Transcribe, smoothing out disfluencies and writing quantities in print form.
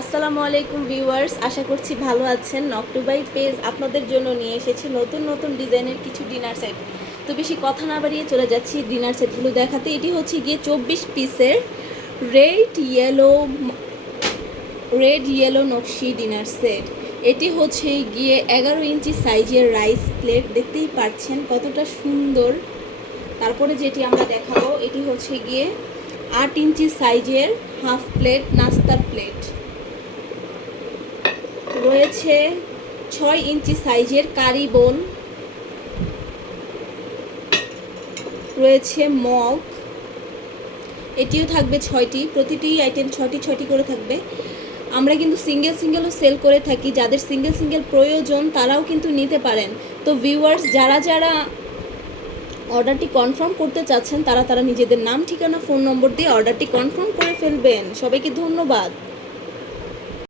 আসসালামু আলাইকুম ভিউয়ার্স, আশা করছি ভালো আছেন। নকটুবাই পেজ আপনাদের জন্য নিয়ে এসেছি নতুন নতুন ডিজাইনের কিছু ডিনার সেট। তো বেশি কথা না বাড়িয়ে চলে যাচ্ছি ডিনার সেটগুলো দেখাতে। এটি হচ্ছে গিয়ে 24 পিসের রেড ইয়েলো নকশি ডিনার সেট। এটি হচ্ছে গিয়ে 11 ইঞ্চি সাইজের রাইস প্লেট, দেখতেই পাচ্ছেন কতটা সুন্দর। তারপরে যেটি আমরা দেখাবো এটি হচ্ছে গিয়ে 8 ইঞ্চি সাইজের হাফ প্লেট নাস্তার প্লেট রয়েছে। 6 ইঞ্চি সাইজের কারি বোল রয়েছে। মগ এটিও থাকবে 6টি, প্রতিটি আইটেম 6টি করে থাকবে। আমরা কিন্তু সিঙ্গেলও সেল করে থাকি, যাদের সিঙ্গেল প্রয়োজন তারাও কিন্তু নিতে পারেন। তো ভিউয়ার্স, যারা অর্ডারটি কনফার্ম করতে চাচ্ছেন তারা নিজেদের নাম, ঠিকানা, ফোন নম্বর দিয়ে অর্ডারটি কনফার্ম করে ফেলবেন। সবাইকে ধন্যবাদ।